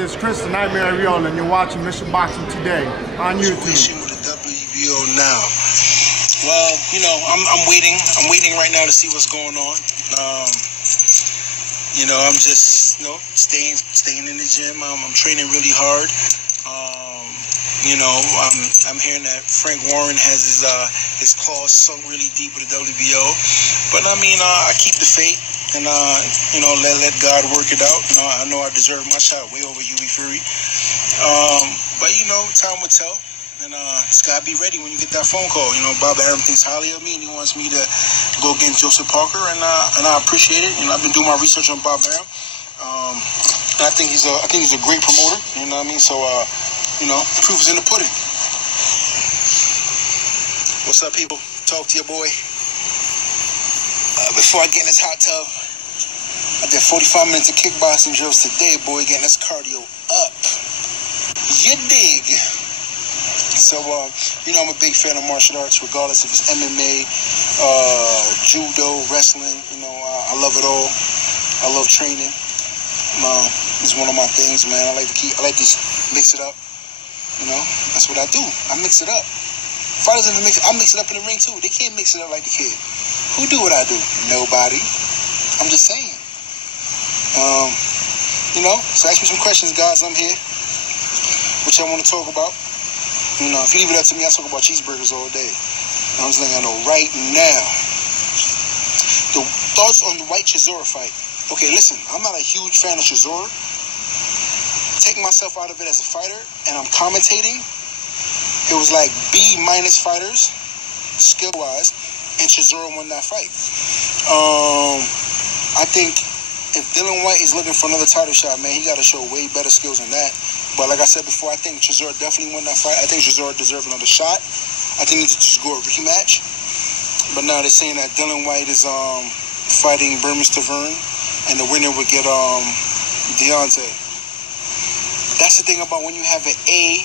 this is Chris, the Nightmare Jarrell, and you're watching Mission Boxing Today on YouTube. Situation with the WBO now. Well, you know, I'm waiting. I'm waiting right now to see what's going on. You know, I'm just, you know, staying in the gym. I'm training really hard. You know, I'm hearing that Frank Warren has his claws sunk really deep with the WBO. But I mean, I keep the faith and you know, let God work it out. You know, I know I deserve my shot way over Hughie Fury. But you know, time will tell. And just gotta be ready when you get that phone call. You know, Bob Arum thinks highly of me, and he wants me to go against Joseph Parker, and I appreciate it. You know, I've been doing my research on Bob Arum, and I think he's a great promoter. You know what I mean? So you know, proof is in the pudding. What's up, people? Talk to your boy. Before I get in this hot tub, I did 45 minutes of kickboxing drills today, boy, getting this cardio up. You dig? So, you know, I'm a big fan of martial arts, regardless if it's MMA, judo, wrestling. You know, I love it all. I love training. It's one of my things, man. I like to mix it up. You know, that's what I do. I mix it up. Fighters don't mix it. I mix it up in the ring too. They can't mix it up like the kid. Who do what I do? Nobody. I'm just saying. You know, so ask me some questions, guys. I'm here. What y'all want to talk about? You know, if you leave it up to me, I talk about cheeseburgers all day. I'm just letting y'all know right now. The thoughts on the Whyte Chisora fight. Okay, listen, I'm not a huge fan of Chisora. Taking myself out of it as a fighter, and I'm commentating. It was like B- fighters, skill-wise, and Chisora won that fight. I think if Dillian Whyte is looking for another title shot, man, he got to show way better skills than that. But like I said before, I think Chisora definitely won that fight. I think Chisora deserved another shot. I think he needs to just go a rematch. But now they're saying that Dillian Whyte is fighting Burmester Vern, and the winner would get DEONTAY. That's the thing about when you have an A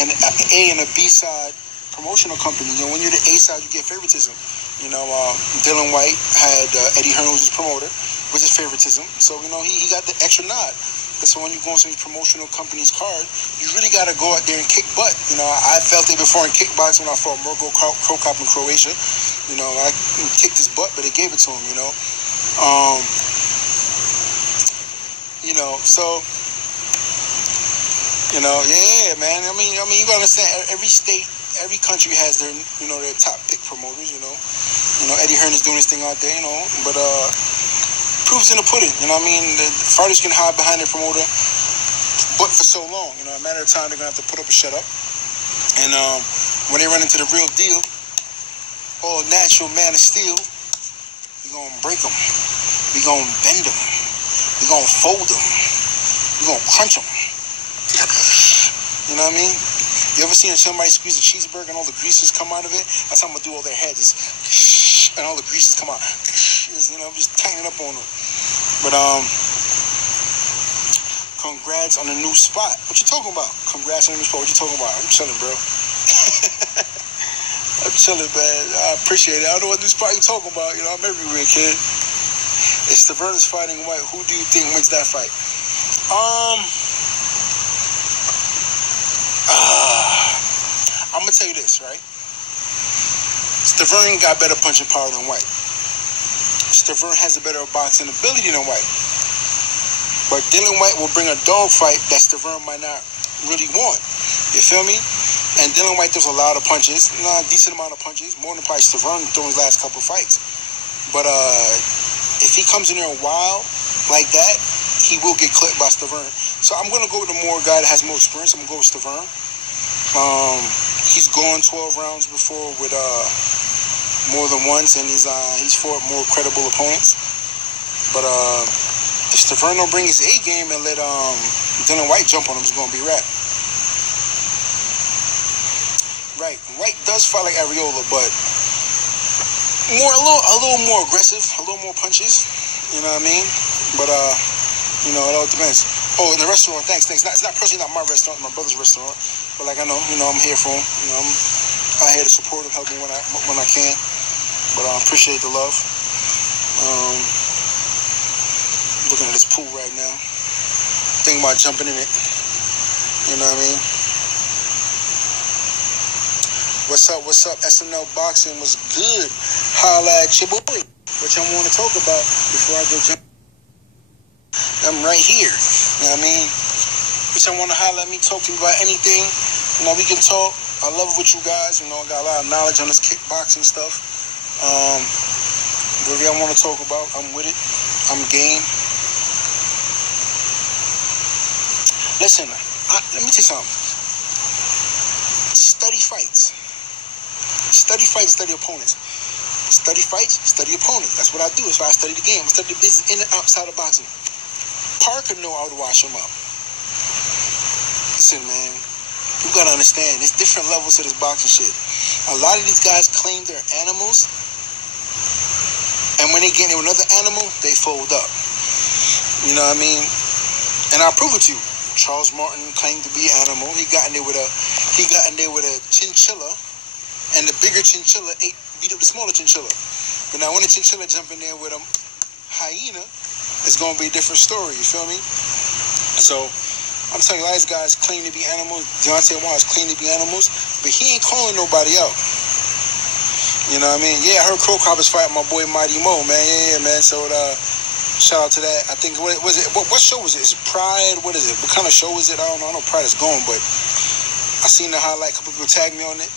and a B side promotional company. You know, when you're the A side, you get favoritism. You know, Dillian Whyte had Eddie Hearn was his promoter, which is favoritism. So, you know, he got the extra nod. So when you go on some promotional company's card, you really got to go out there and kick butt. You know, I felt it before in kickboxing when I fought Mirko Krokop in Croatia. You know, I kicked his butt, but they gave it to him, you know. You know, so, you know, yeah, man. I mean, you gotta understand, every state, every country has their, you know, their top pick promoters, you know. You know, Eddie Hearn is doing his thing out there, you know, but, proof's in the pudding, you know what I mean? The fighters can hide behind their promoter, but for so long, you know, a matter of time, they're going to have to put up or shut up. And when they run into the real deal, all natural man of steel, we're going to break them. We're going to bend them. We're going to fold them. We're going to crunch them. You know what I mean? You ever seen somebody squeeze a cheeseburger and all the greases come out of it? That's how I'm going to do all their heads. And all the greases come out. You know, I'm just tightening up on them. But, congrats on the new spot. What you talking about? Congrats on the new spot. What you talking about? I'm chilling, bro. I'm chilling, man. I appreciate it. I don't know what new spot you talking about. You know, I'm everywhere, kid. It's the Vern's fighting Whyte. Who do you think wins that fight? I'm going to tell you this, right? Stavern got better punching power than Whyte. Stavern has a better boxing ability than Whyte. But Dillian Whyte will bring a dogfight that Stavern might not really want. You feel me? And Dillian Whyte throws a lot of punches, a decent amount of punches, more than probably Stavern throwing his last couple fights. But if he comes in there wild like that, he will get clipped by Stavern. So I'm going to go with the more guy that has more experience. I'm going to go with Stavern. He's gone 12 rounds before with more than once, and he's fought more credible opponents. But if Stavern don't bring his A game and let Dillian Whyte jump on him, it's going to be rap. Right, Whyte does fight like Areola, but a little more aggressive, a little more punches. You know what I mean? But you know, it all depends. Oh, in the restaurant, thanks. It's not personally not my restaurant, it's my brother's restaurant. But like I know, you know, I'm here for him. You know, I'm out here to support him, help me when I can. But I appreciate the love. Looking at this pool right now. Thinking about jumping in it. You know what I mean? What's up? SNL Boxing was good. Holla at your boy. What y'all want to talk about before I go jump? I'm right here. You know what I mean? If y'all want to holler at me, talk to me about anything, you know, we can talk. I love it with you guys. You know, I got a lot of knowledge on this kickboxing stuff. Whatever y'all want to talk about, I'm with it. I'm game. Listen, let me tell you something. Study fights. Study fights, study opponents. Study fights, study opponents. That's what I do. That's why I study the game. I study the business in and outside of boxing. Parker know how to wash him up. Listen, man, you gotta understand, there's different levels to this boxing shit. A lot of these guys claim they're animals, and when they get in with another animal, they fold up. You know what I mean? And I'll prove it to you. Charles Martin claimed to be an animal. He got in there with a chinchilla, and the bigger chinchilla beat up the smaller chinchilla. But now when the chinchilla jump in there with a hyena, it's gonna be a different story. You feel me? So I'm telling you, a lot of these guys claim to be animals. Deontay Wilder's claim to be animals, but he ain't calling nobody out. You know what I mean? Yeah, I heard Crow Cop is fighting my boy Mighty Mo, man. Yeah, man. So shout out to that. I think what was it? What show was it? Is it Pride? What is it? What kind of show is it? I don't know. I know Pride is going, but I seen the highlight. A couple people tag me on it.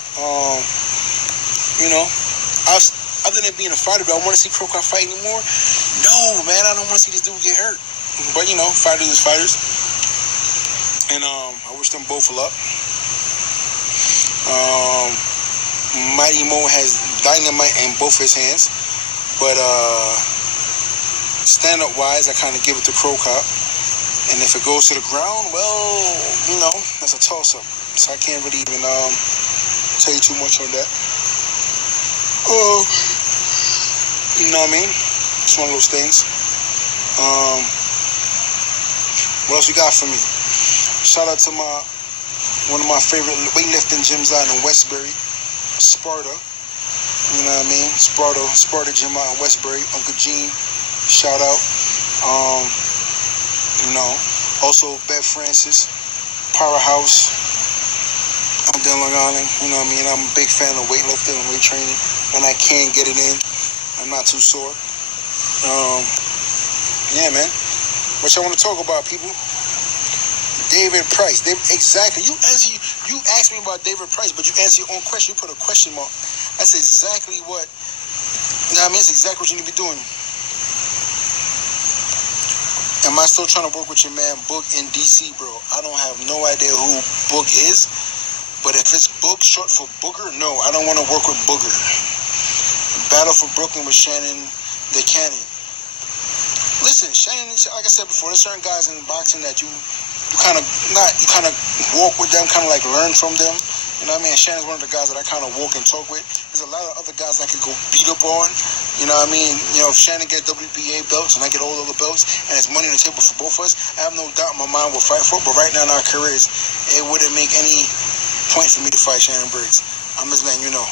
You know, other than being a fighter, do I want to see Crow Cop fight anymore? No, man. I don't want to see this dude get hurt. But you know, fighters is fighters. And I wish them both luck. Mighty Mo has dynamite in both his hands. But stand-up wise, I kind of give it to Crow Cop. And if it goes to the ground, well, you know, that's a toss-up. So I can't really even tell you too much on that. You know what I mean? It's one of those things. What else you got for me? Shout out to one of my favorite weightlifting gyms out in Westbury, Sparta. You know what I mean? Sparta gym out in Westbury. Uncle Gene, shout out. You know, also Bev Francis, Powerhouse. I'm down Long Island. You know what I mean? I'm a big fan of weightlifting and weight training. When I can get it in, I'm not too sore. Yeah, man. What y'all want to talk about, people? David Price. Exactly. You asked me about David Price, but you answer your own question. You put a question mark. That's exactly what. You know what I mean? It's exactly what you need to be doing. Am I still trying to work with your man Book in DC, bro? I don't have no idea who Book is, but if it's Book, short for Booger, no, I don't want to work with Booger. Battle for Brooklyn with Shannon the Cannon. Listen, Shannon, like I said before, there's certain guys in boxing that you kind of walk with them, kind of like learn from them. You know what I mean? Shannon's one of the guys that I kind of walk and talk with. There's a lot of other guys I could go beat up on. You know what I mean? You know, if Shannon get WBA belts and I get all the other belts and it's money on the table for both of us, I have no doubt in my mind we'll fight for it. But right now in our careers, it wouldn't make any point for me to fight Shannon Briggs. I'm just letting you know.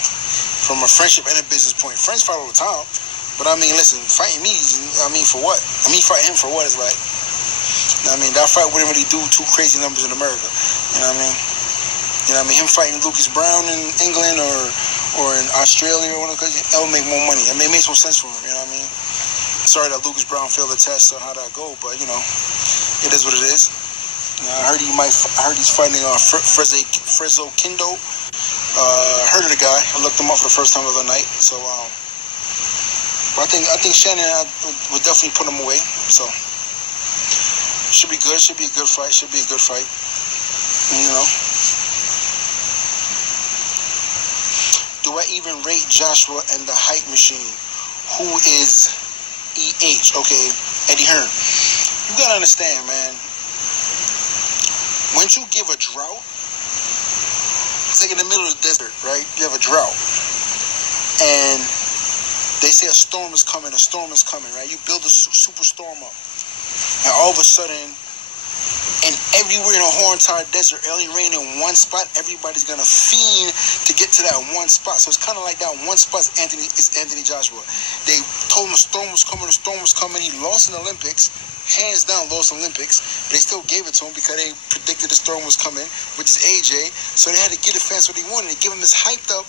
From a friendship and a business point. Friends fight all the time. But I mean, listen, fighting me, I mean, for what? I mean, fighting him for what is like. You know what I mean? That fight wouldn't really do two crazy numbers in America. You know what I mean? You know what I mean? Him fighting Lucas Brown in England or in Australia or whatever, that would make more money. I mean, it makes more sense for him. You know what I mean? Sorry that Lucas Brown failed the test or how that go, but you know, it is what it is. You know, I heard he's fighting Frezzo Kindo. Heard of the guy. I looked him up for the first time the other night. So, but I think Shannon would definitely put him away. So, should be good. Should be a good fight. You know. Do I even rate Joshua and the hype machine? Who is EH? Okay, Eddie Hearn. You gotta understand, man. When you give a drought, it's like in the middle of the desert, right? You have a drought. And they say a storm is coming, right? You build a super storm up. And all of a sudden, and everywhere in the whole entire desert, it only rain in one spot. Everybody's gonna fiend to get to that one spot. So it's kind of like that one spot is Anthony Joshua. They told him a storm was coming. The storm was coming. He lost in the Olympics, hands down lost Olympics. But they still gave it to him because they predicted the storm was coming, which is AJ. So they had to give the fans what they wanted. They give him this hyped up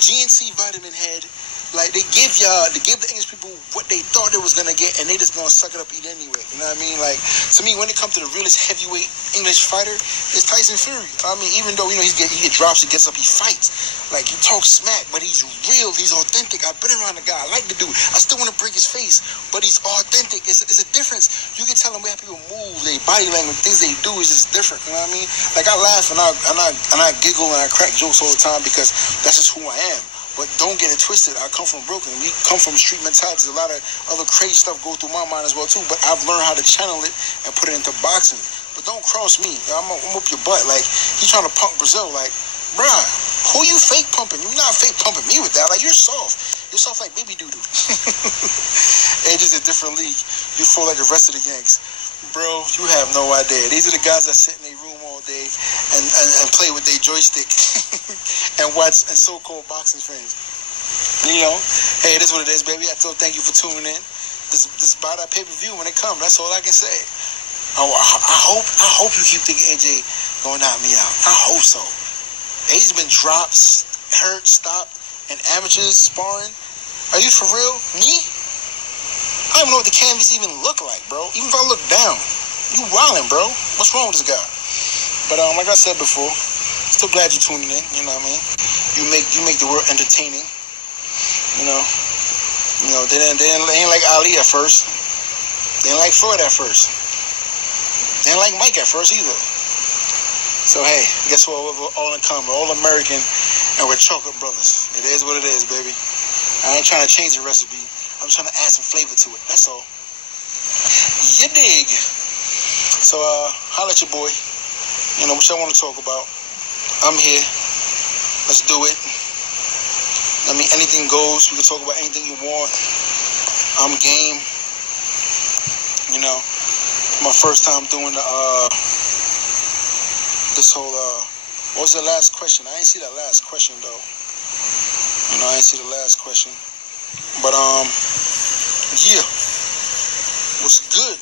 GNC vitamin head. Like, they give the English people what they thought they was going to get, and they just going to suck it up, eat anyway. You know what I mean? Like, to me, when it comes to the realest heavyweight English fighter, it's Tyson Fury. I mean, even though, he get drops, he gets up, he fights. Like, he talks smack, but he's real, he's authentic. I've been around the guy. I like the dude. I still want to break his face, but he's authentic. It's a difference. You can tell him how people move, their body language, things they do is just different. You know what I mean? Like, I laugh and I giggle and I crack jokes all the time because that's just who I am. But don't get it twisted. I come from Brooklyn. We come from street mentality. There's a lot of other crazy stuff go through my mind as well, too. But I've learned how to channel it and put it into boxing. But don't cross me. I'm up your butt. Like, he's trying to punk Brazil. Like, bruh, who you fake pumping? You're not fake pumping me with that. Like, you're soft. You're soft like baby doo-doo. It's just a different league. You fall like the rest of the Yanks. Bro, you have no idea. These are the guys that sit in their room all day and play with their joystick and watch and so-called boxing fans. You know, hey, it is what it is, baby. I still thank you for tuning in. This buy that pay-per-view when it comes. That's all I can say. I hope you keep thinking AJ gonna knock me out. I hope so. AJ's been dropped, hurt, stopped, and amateurs sparring. Are you for real? Me? I don't even know what the canvas even look like, bro. Even if I look down, you wildin', bro. What's wrong with this guy? But like I said before, still glad you're tuning in. You know what I mean? You make the world entertaining. You know, they ain't like Ali at first. They ain't like Floyd at first. They ain't like Mike at first either. So hey, guess what? We're all in common, all American, and we're chocolate brothers. It is what it is, baby. I ain't trying to change the recipe. I'm just trying to add some flavor to it. That's all. You dig? So, holla at your boy. You know, what y'all want to talk about. I'm here. Let's do it. I mean, anything goes. We can talk about anything you want. I'm game. You know, my first time doing the, this whole, what was the last question? I didn't see that last question, though. You know, I didn't see the last question. But, yeah, was good.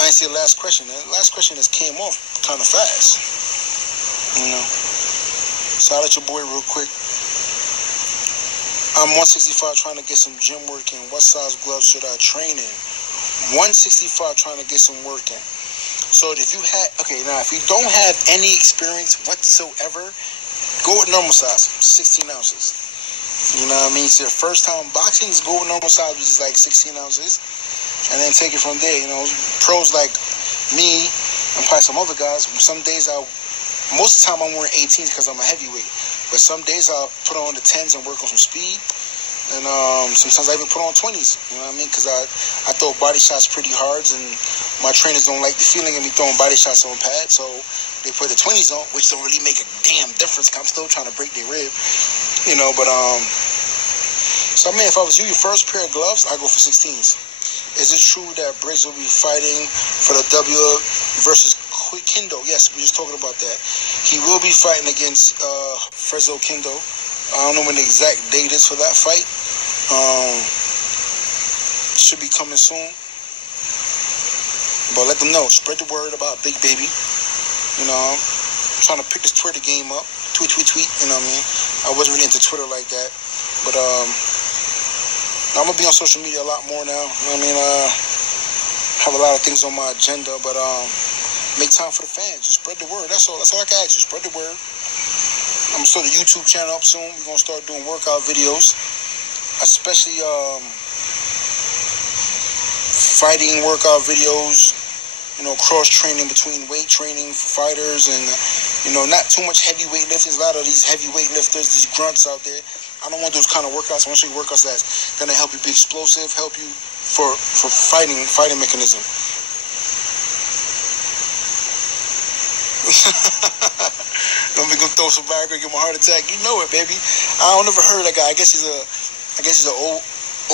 I didn't see the last question. The last question just came off kind of fast, you know. So I'll let your boy real quick. I'm 165 trying to get some gym work in. What size gloves should I train in? 165 trying to get some work in. So if you if you don't have any experience whatsoever, go with normal size, 16 ounces. You know what I mean? So first time boxing is go with normal size, which is like 16 ounces, and then take it from there. You know, pros like me and probably some other guys, some days most of the time I'm wearing 18s because I'm a heavyweight, but some days I'll put on the 10s and work on some speed, and sometimes I even put on 20s, you know what I mean? Because I throw body shots pretty hard, and my trainers don't like the feeling of me throwing body shots on pad, so they put the 20s on, which don't really make a damn difference because I'm still trying to break their rib. You know, but, so I mean, if I was you, your first pair of gloves, I go for 16s. Is it true that Briggs will be fighting for the W versus Kindo? Yes, we were just talking about that. He will be fighting against Fresno Kindo. I don't know when the exact date is for that fight. Should be coming soon. But let them know. Spread the word about Big Baby. You know, I'm trying to pick this Twitter game up. Tweet, you know what I mean? I wasn't really into Twitter like that. But I'm going to be on social media a lot more now. You know what I mean? Have a lot of things on my agenda. But make time for the fans. Just spread the word. That's all I can ask you. Spread the word. I'm going to start the YouTube channel up soon. We're going to start doing workout videos. Especially fighting workout videos. You know, cross-training between weight training for fighters and, you know, not too much heavyweight lifting. A lot of these heavyweight lifters, these grunts out there. I don't want those kind of workouts. I want to show you workouts that's going to help you be explosive, help you for fighting mechanism. Don't be gonna throw some Viagra and give him a heart attack. You know it, baby. I don't never heard of that guy. I guess he's an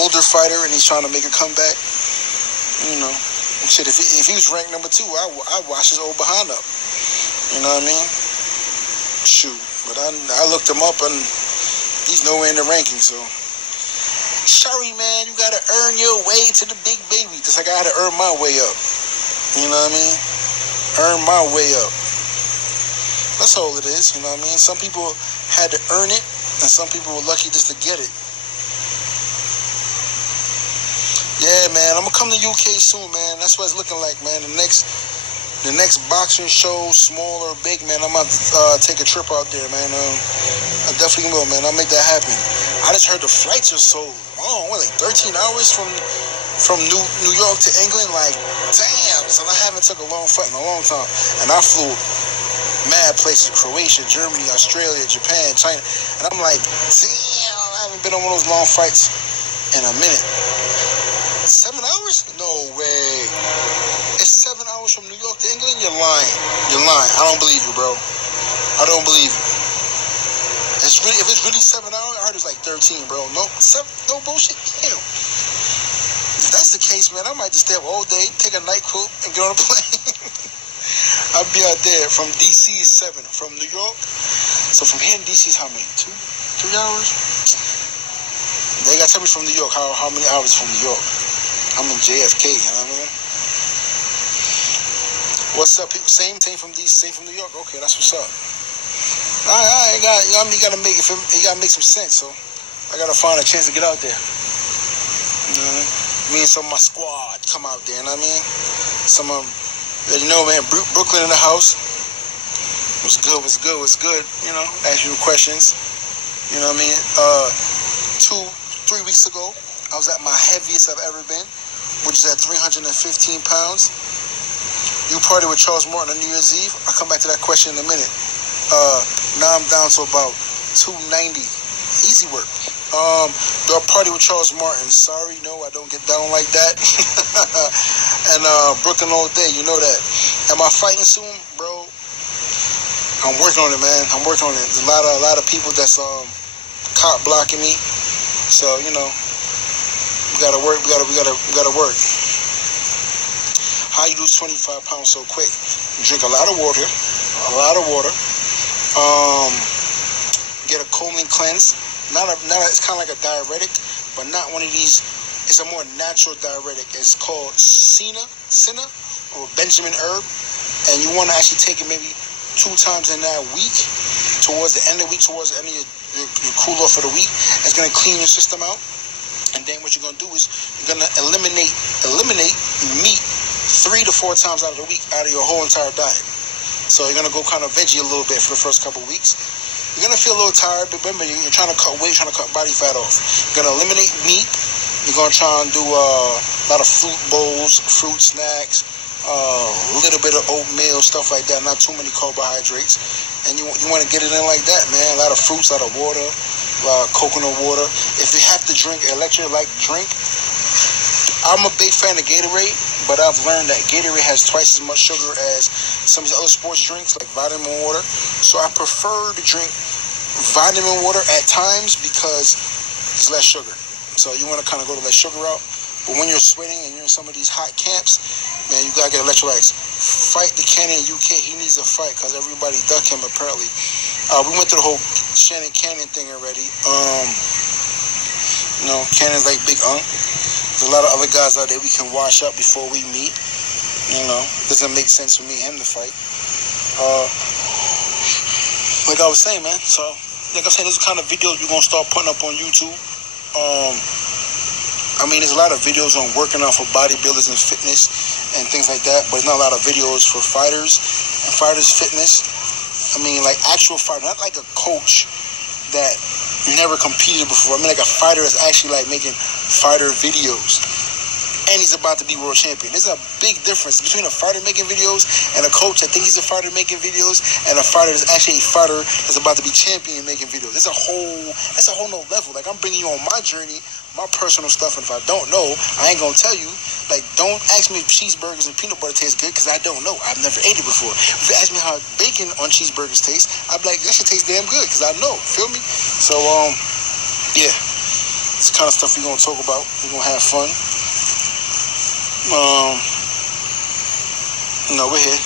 older fighter and he's trying to make a comeback. You know. Shit, if he was ranked number 2, I'd wash his old behind up. You know what I mean? Shoot. But I looked him up, and he's nowhere in the rankings, so. Sorry, man, you gotta earn your way to the big baby. Just like I had to earn my way up. You know what I mean? Earn my way up. That's all it is, you know what I mean? Some people had to earn it, and some people were lucky just to get it. Yeah, man, I'm gonna come to UK soon, man. That's what it's looking like, man. The next boxing show, small or big, man, I'm about to take a trip out there, man. I definitely will, man. I'll make that happen. I just heard the flights are so long. What, like 13 hours from New York to England? Like, damn. So I haven't took a long flight in a long time. And I flew mad places: Croatia, Germany, Australia, Japan, China. And I'm like, damn, I haven't been on one of those long flights in a minute. 7 hours? No way. It's 7 hours from New York to England? You're lying. You're lying. I don't believe you, bro. I don't believe you. If it's really 7 hours, I heard it's like 13, bro. No bullshit. Damn. If that's the case, man, I might just stay up all day, take a night coat, and get on a plane. I'll be out there. From DC is 7. From New York. So from here in DC is how many? 3 hours? They got to tell me from New York how many hours from New York. I'm in JFK, you know what I mean? What's up, people? Same from DC, same from New York. Okay, that's what's up. I got, you know what I mean? You gotta make some sense. So I gotta find a chance to get out there. You know what I mean? Me and some of my squad come out there. You know what I mean? Some of them, you know, man. Brooklyn in the house. What's good? What's good? What's good? You know, ask you questions. You know what I mean? 2-3 weeks ago, I was at my heaviest I've ever been, which is at 315 pounds. You party with Charles Martin on New Year's Eve? I'll come back to that question in a minute. Now I'm down to about 290. Easy work. Do I party with Charles Martin? Sorry, no, I don't get down like that. And Brooklyn all day, you know that. Am I fighting soon, bro? I'm working on it, man. I'm working on it. There's a lot of people that's cop blocking me. So, you know, we gotta work. We gotta work. How you lose 25 pounds so quick? Drink a lot of water. Get a colon cleanse. It's kind of like a diuretic, but not one of these. It's a more natural diuretic. It's called Senna or Benjamin herb, and you want to actually take it maybe 2 times in that week. Towards the end of the week, towards the end of your cool off for the week, it's gonna clean your system out. And then what you're gonna do is you're gonna eliminate meat 3 to 4 times out of the week out of your whole entire diet. So you're gonna go kind of veggie a little bit for the first couple of weeks. You're gonna feel a little tired, but remember you're trying to cut weight, trying to cut body fat off. You're gonna eliminate meat. You're gonna try and do a lot of fruit bowls, fruit snacks, a little bit of oatmeal, stuff like that. Not too many carbohydrates. And you want to get it in like that, man. A lot of fruits, a lot of water, coconut water. If you have to drink electrolyte drink, I'm a big fan of Gatorade, but I've learned that Gatorade has twice as much sugar as some of the other sports drinks, like vitamin water. So I prefer to drink vitamin water at times because it's less sugar. So you want to kind of go to less sugar out. But when you're sweating and you're in some of these hot camps, man, you got to get electrolytes. Fight the Cannon UK. He needs a fight because everybody duck him, apparently. We went through the whole Shannon Cannon thing already. You know, Cannon's like Big Unk. There's a lot of other guys out there we can wash up before we meet. You know, doesn't make sense for me and him to fight. Like I was saying, man. So, like I said, this is the kind of videos we're going to start putting up on YouTube. I mean, there's a lot of videos on working out for bodybuilders and fitness and things like that, but there's not a lot of videos for fighters and fighters' fitness. I mean, like actual fighter, not like a coach that never competed before. I mean, like a fighter that's actually like making fighter videos. And he's about to be world champion. There's a big difference between a fighter making videos and a coach that thinks he's a fighter making videos and a fighter that's actually a fighter that's about to be champion making videos. That's a whole nother level. Like, I'm bringing you on my journey, my personal stuff, and if I don't know, I ain't gonna tell you. Like, don't ask me if cheeseburgers and peanut butter taste good, because I don't know. I've never ate it before. If you ask me how bacon on cheeseburgers tastes, I'd be like, that shit tastes damn good, because I know. Feel me? So, yeah. It's the kind of stuff we're gonna talk about. We're gonna have fun. No, we're here.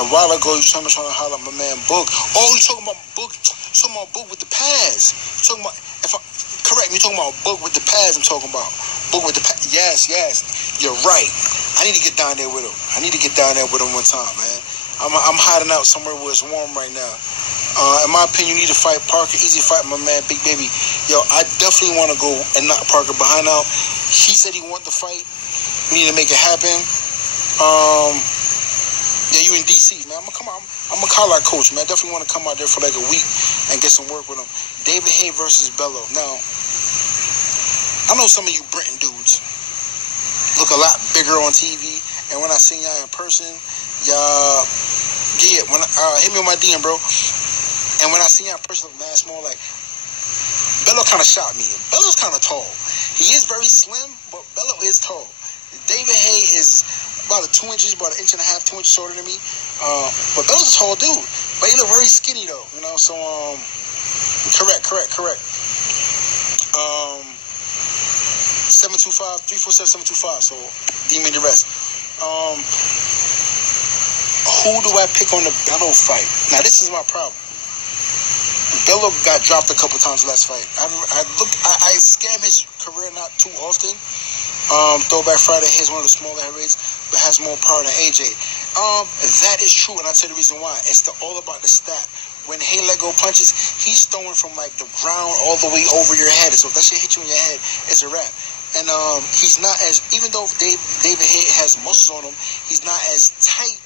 A while ago, you trying to holler at my man Book. Oh, you talking about Book? You talking about Book with the pads? You talking about? Correct me. You talking about Book with the pads? I'm talking about Book with the pads. Yes. You're right. I need to get down there with him. One time, man. I'm hiding out somewhere where it's warm right now. In my opinion, you need to fight Parker. Easy fight, my man, Big Baby. Yo, I definitely want to go and knock Parker behind out. He said he want the fight. We need to make it happen. Yeah, you in DC, man. I'm a call out coach, man. I definitely want to come out there for like a week and get some work with him. David Haye versus Bello. Now, I know some of you Britain dudes look a lot bigger on TV, and when I seen y'all in person, y'all, yeah, when hit me on my DM, bro. And when I seen y'all in person, look mad small. Like Bello kind of shot me. Bello's kind of tall. He is very slim, but Bello is tall. David Haye is about 2 inches, about 1.5 inches, 2 inches shorter than me. But Bello's a tall dude. But he look very skinny though, you know. So correct. 725-347-725. So DM the rest. Who do I pick on the Bello fight? Now this is my problem. Bello got dropped a couple times last fight. I scam his career not too often. Throwback Friday, he's one of the smaller heavyweights, but has more power than AJ. That is true, and I'll tell you the reason why. It's all about the stat. When Haye let go punches, he's throwing from like the ground all the way over your head. So if that shit hit you in your head, it's a wrap. And he's not as, even though David Haye has muscles on him, he's not as tight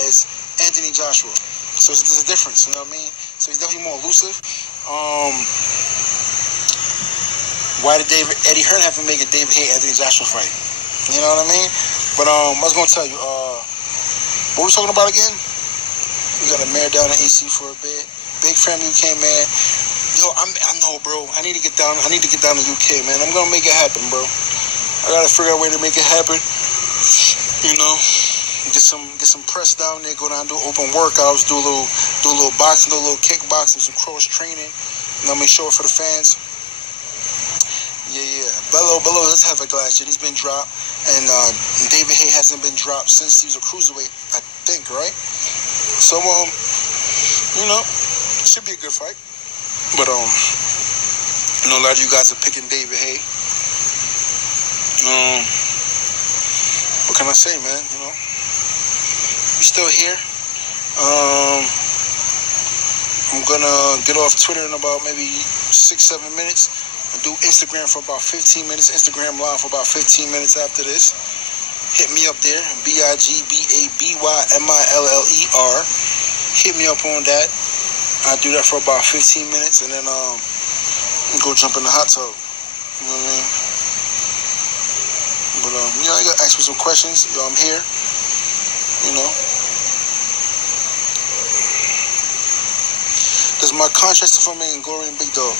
as Anthony Joshua. So there's a difference, you know what I mean? So he's definitely more elusive. Why did Eddie Hearn have to make a David Haye Anthony Joshua fight? You know what I mean? But I was gonna tell you, what we talking about again? We got a mare down in AC for a bit. Big family UK, man. Yo, I know, bro. I need to get down to UK, man. I'm gonna make it happen, bro. I gotta figure out a way to make it happen. You know, get some press down there, go down, do open workouts, do a little boxing, do a little kickboxing, some cross training. You know what I mean? Show it for the fans. Yeah. Bello does have a glass yet. He's been dropped, and David Haye hasn't been dropped since he was a cruiserweight, I think, right? So, you know, it should be a good fight. But you know, a lot of you guys are picking David Haye. What can I say, man? You know, we're still here. I'm gonna get off Twitter in about maybe 6-7 minutes. Do Instagram for about 15 minutes, Instagram live for about 15 minutes after this. Hit me up there, BIGBABYMILLER. Hit me up on that. I do that for about 15 minutes, and then go jump in the hot tub. You know what I mean? But you know, you gotta ask me some questions. Yo, I'm here. You know. Does my contrast for me and Gory and Big Dog?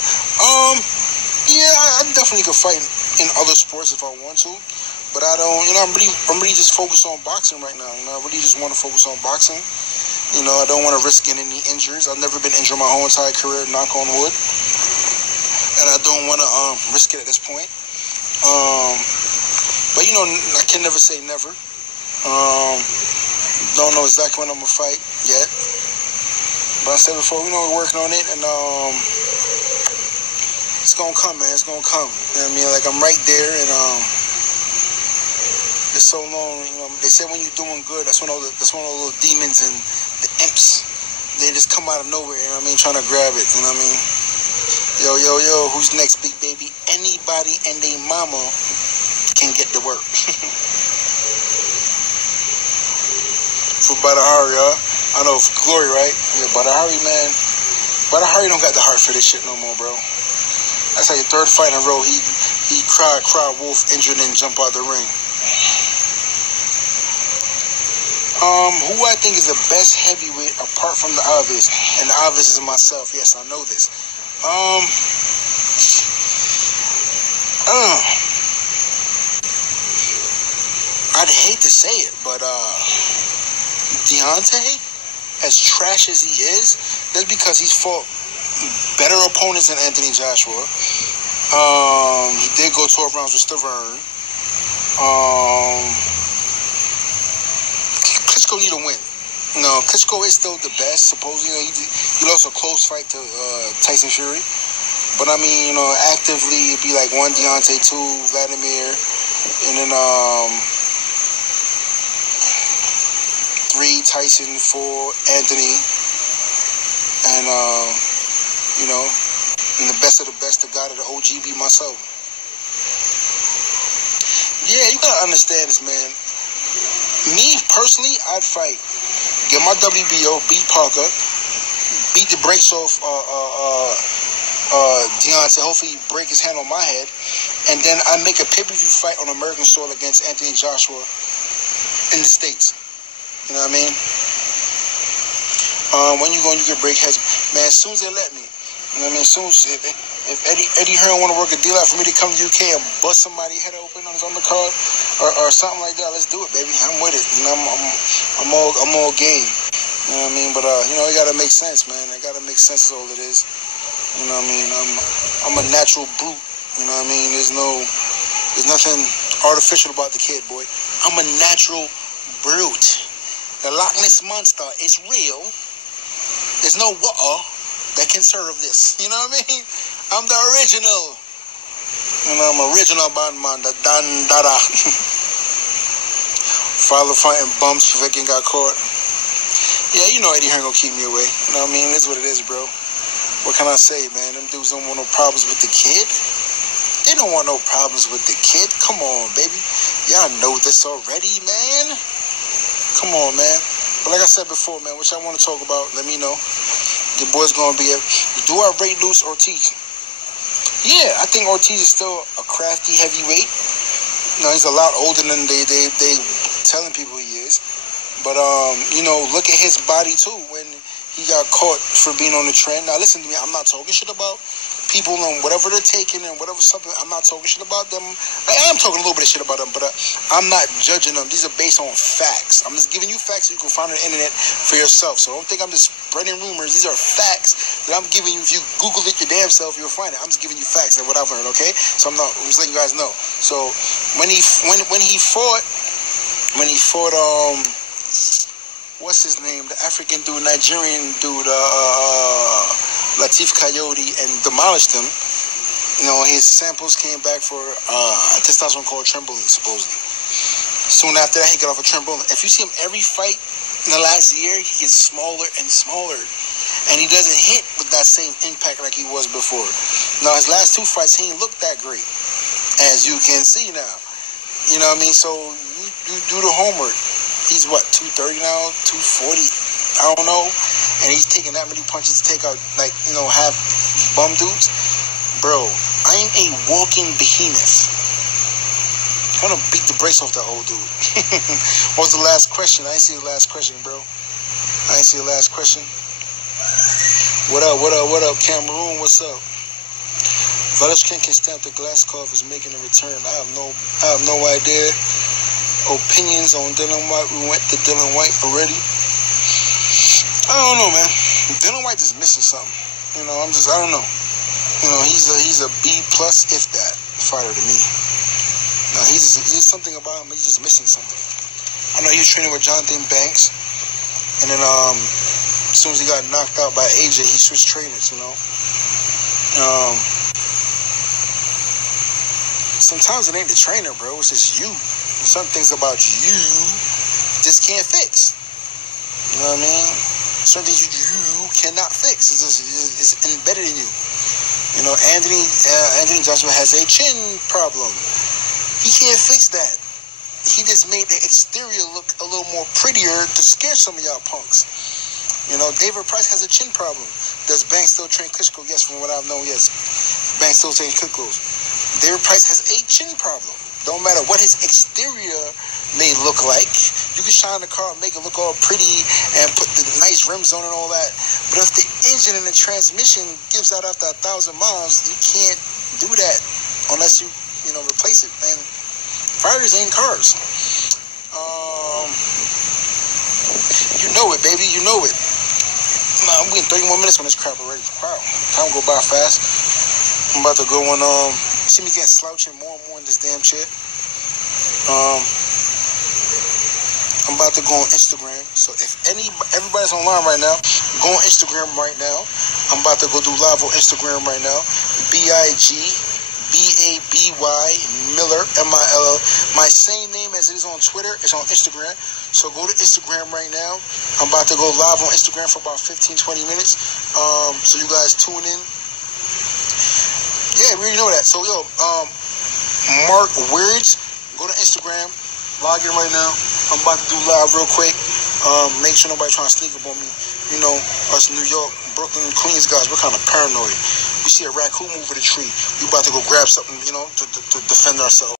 Yeah, I definitely could fight in other sports if I want to, but I don't. You know, I'm really just focused on boxing right now. You know, I really just want to focus on boxing. You know, I don't want to risk getting any injuries. I've never been injured my whole entire career, knock on wood, and I don't want to risk it at this point. But you know, I can never say never. Don't know exactly when I'm gonna fight yet, but I said before, you know, we're working on it, and it's gonna come, man. It's gonna come. You know what I mean? Like, I'm right there, and it's so long. You know, they say when you're doing good, that's when all the little demons and the imps, they just come out of nowhere. You know what I mean? Trying to grab it. You know what I mean? Yo, who's next, Big Baby? Anybody and they mama can get to work. For Badahari, y'all. I know Glory, right? Yeah, Badahari, man. Badahari don't got the heart for this shit no more, bro. That's like your third fight in a row. He cried wolf, injured, and jump out the ring. Who I think is the best heavyweight apart from the obvious, and the obvious is myself. Yes, I know this. I'd hate to say it, but DEONTAY, as trash as he is, that's because he's fought better opponents than Anthony Joshua. He did go 12 rounds with Stavern. Klitschko need to win. No, Klitschko is still the best, supposedly. He lost a close fight to Tyson Fury. But, I mean, actively, it'd be like 1 Deontay, 2 Vladimir, and then 3 Tyson, 4 Anthony, and, and the best of the best, the god of the OG, be myself. Yeah, you gotta understand this, man. Me, personally, I'd fight. Get my WBO, beat Parker, beat the brakes off Deontay. Hopefully break his hand on my head. And then I make a pay-per-view fight on American soil against Anthony Joshua in the States. You know what I mean? When you can break heads. Man, as soon as they let me. You know what I mean? As soon as if Eddie Hearn want to work a deal out for me to come to UK and bust somebody's head open on the card or something like that, let's do it, baby. I'm with it. You know, I'm all game. You know what I mean? But it gotta make sense, man. It gotta make sense. Is all it is. You know what I mean? I'm a natural brute. You know what I mean? There's nothing artificial about the kid, boy. I'm a natural brute. The Loch Ness Monster is real. There's no water that can serve this. You know what I mean? I'm the original. I'm original Batman, the Dandara. Father fighting bumps, Viking got caught. Yeah, Eddie Hearn gonna keep me away. You know what I mean? It's what it is, bro. What can I say, man? Them dudes don't want no problems with the kid. They don't want no problems with the kid. Come on, baby. Y'all know this already, man. Come on, man. But like I said before, man, what y'all want to talk about, let me know. Your boy's going to be do I rate loose Ortiz? Yeah, I think Ortiz is still a crafty heavyweight. He's a lot older than they telling people he is. But, look at his body, too, when he got caught for being on the trend. Now, listen to me. I'm not talking shit about people and whatever they're taking and whatever something. I'm not talking shit about them. I am talking a little bit of shit about them, but I'm not judging them. These are based on facts. I'm just giving you facts so you can find on the internet for yourself. So don't think I'm just spreading rumors. These are facts that I'm giving you. If you Google it your damn self, you'll find it. I'm just giving you facts and what I've learned, okay? So I'm just letting you guys know. So when he fought, what's his name? The African dude, Nigerian dude, Latif Coyote, and demolished him. His samples came back for testosterone called trimbolene, supposedly. Soon after that, he got off of trimbolene. If you see him every fight in the last year, he gets smaller and smaller. And he doesn't hit with that same impact like he was before. Now, his last 2 fights, he ain't looked that great, as you can see now. You know what I mean? So, you do the homework. He's, 230 now? 240? I don't know. And he's taking that many punches to take out, half bum dudes. Bro, I am a walking behemoth. I'm going to beat the brakes off that old dude. What was the last question? I ain't see the last question, bro. I ain't see the last question. What up, Cameroon? What's up? Valishkin can stamp the glass cough is making a return. I have no idea. Opinions on Dillian Whyte. We went to Dillian Whyte already. I don't know, man. Dillian Whyte is missing something. I don't know. He's a B plus, if that, fighter to me. No, he's something about him. He's just missing something. I know he was training with Jonathan Banks, and then as soon as he got knocked out by AJ, he switched trainers. Sometimes it ain't the trainer, bro. It's just you. Some things about you just can't fix. You know what I mean? Certain things you cannot fix. It's embedded in you. Anthony Joshua has a chin problem. He can't fix that. He just made the exterior look a little more prettier to scare some of y'all punks. David Price has a chin problem. Does Banks still train Klitschko? Yes, from what I've known, yes. Banks still trains Klitschko. David Price has a chin problem. Don't matter what his exterior may look like. You can shine the car and make it look all pretty and put the nice rims on and all that. But if the engine and the transmission gives out after 1,000 miles, you can't do that unless you replace it. And fighters ain't cars. You know it, baby. You know it. I'm getting 30 more minutes on this crap already. Wow. Time go by fast. I'm about to go on, see me getting slouching more and more in this damn chair. I'm about to go on Instagram. So if everybody's online right now, go on Instagram right now. I'm about to go do live on Instagram right now. BIGBABY Miller MILL. My same name as it is on Twitter. It's on Instagram. So go to Instagram right now. I'm about to go live on Instagram for about 15-20 minutes. So you guys tune in. Yeah, we already know that. So yo, Mark Words, go to Instagram. Log in right now. I'm about to do live real quick. Make sure nobody trying to sneak up on me. You know, us New York, Brooklyn, Queens guys, we're kind of paranoid. We see a raccoon move in a tree, we about to go grab something, you know, to defend ourselves.